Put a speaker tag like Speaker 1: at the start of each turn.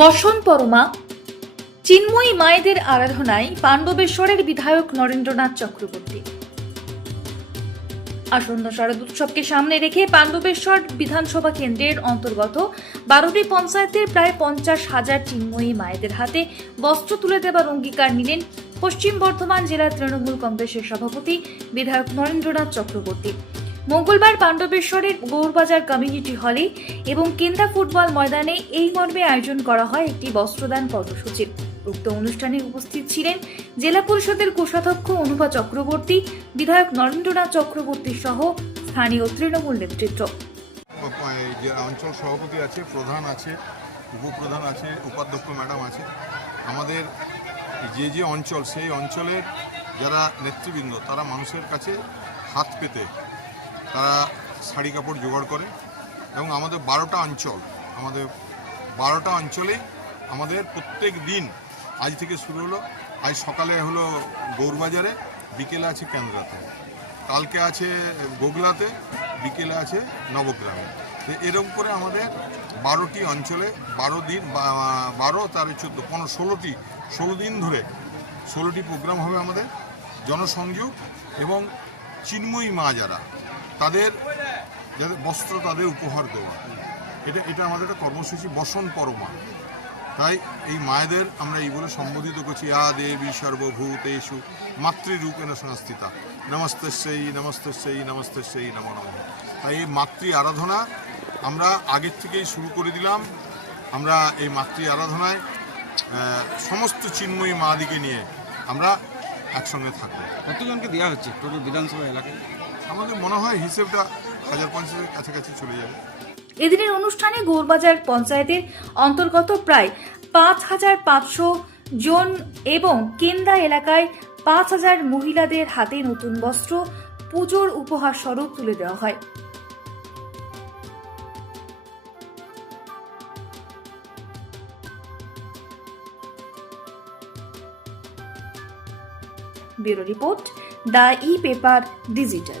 Speaker 1: বসন পরমা চিন্ময়ী মায়েদের আরাধনায় পাণ্ডবেশ্বরের বিধায়ক নরেন্দ্রনাথ চক্রবর্তী। আসন্ন শারদ উৎসবকে সামনে রেখে পাণ্ডবেশ্বর বিধানসভা কেন্দ্রের অন্তর্গত বারোটি পঞ্চায়েতের প্রায় পঞ্চাশ হাজার চিন্ময়ী মায়েদের হাতে বস্ত্র তুলে দেবার অঙ্গীকার নিলেন পশ্চিম বর্ধমান জেলা তৃণমূল কংগ্রেসের সভাপতি বিধায়ক নরেন্দ্রনাথ চক্রবর্তী। মঙ্গলবার পাণ্ডবেশ্বরের গৌরবাজার কমিউনিটি হলে এবং কেন্দ্রা ফুটবল ময়দানে এই মর্মে আয়োজন করা হয় একটি বস্ত্রদান কর্মসূচির উক্ত অনুষ্ঠানে উপস্থিত ছিলেন জেলা পরিষদের কোষাধ্যক্ষ অনুভা চক্রবর্তী, বিধায়ক নরেন্দ্রনাথ চক্রবর্তী সহ স্থানীয় তৃণমূল নেতৃত্ব।
Speaker 2: অঞ্চল সভাপতি আছে, প্রধান আছে, উপপ্রধান আছে, উপাধ্যক্ষ ম্যাডাম আছে, আমাদের যে যে অঞ্চল, সেই অঞ্চলের যারা নেতৃবৃন্দ, তারা মানুষের কাছে হাত পেতে তারা শাড়ি কাপড় জোগাড় করে এবং আমাদের বারোটা অঞ্চল, আমাদের বারোটা অঞ্চলে আমাদের প্রত্যেক দিন আজ থেকে শুরু হলো। আজ সকালে হলো গৌরবাজারে, বিকেলে আছে কেন্দ্রাতে। কালকে আছে গোগলাতে, বিকেলে আছে নবগ্রামে। তো এরকম করে আমাদের বারোটি অঞ্চলে বারো দিন বারো, তার চোদ্দ, পনেরো, ষোলোটি, ষোলো দিন ধরে ষোলোটি প্রোগ্রাম হবে আমাদের। জনসংযোগ এবং চিন্ময়ী মা যারা তাদের যাদের বস্ত্র তাদের উপহার দেওয়া। এটা এটা আমাদের একটা কর্মসূচি, বসন পরমা তাই এই মায়েদের আমরা এই বলে সম্বোধিত করছি আ দেবী সর্বভূতেষু মাতৃরূপেণ সংস্থিতা নমস্তস্যই নমস্তস্যই নমস্তস্যই নম নম। তাই এই মাতৃ আরাধনা আমরা আগের থেকেই শুরু করে দিলাম। আমরা এই মাতৃ আরাধনায় সমস্ত চিন্ময়ী মাদিকে নিয়ে আমরা একসঙ্গে থাকব।
Speaker 3: কতজনকে দেওয়া হচ্ছে? টোটাল বিধানসভা এলাকায়?
Speaker 2: আমাদের মনে হয় হিসেবটা হাজার পঞ্চাশের কাছাকাছি চলে যাবে।
Speaker 1: এদিনের অনুষ্ঠানে গৌরবাজার পঞ্চায়েতের অন্তর্গত প্রায় পাঁচ হাজার পাঁচশো জন এবং কেন্দ্রা এলাকায় পাঁচ হাজার মহিলাদের হাতে নতুন বস্ত্র পুজোর উপহার স্বরূপ তুলে দেওয়া হয়। Bureau report, the e paper digital.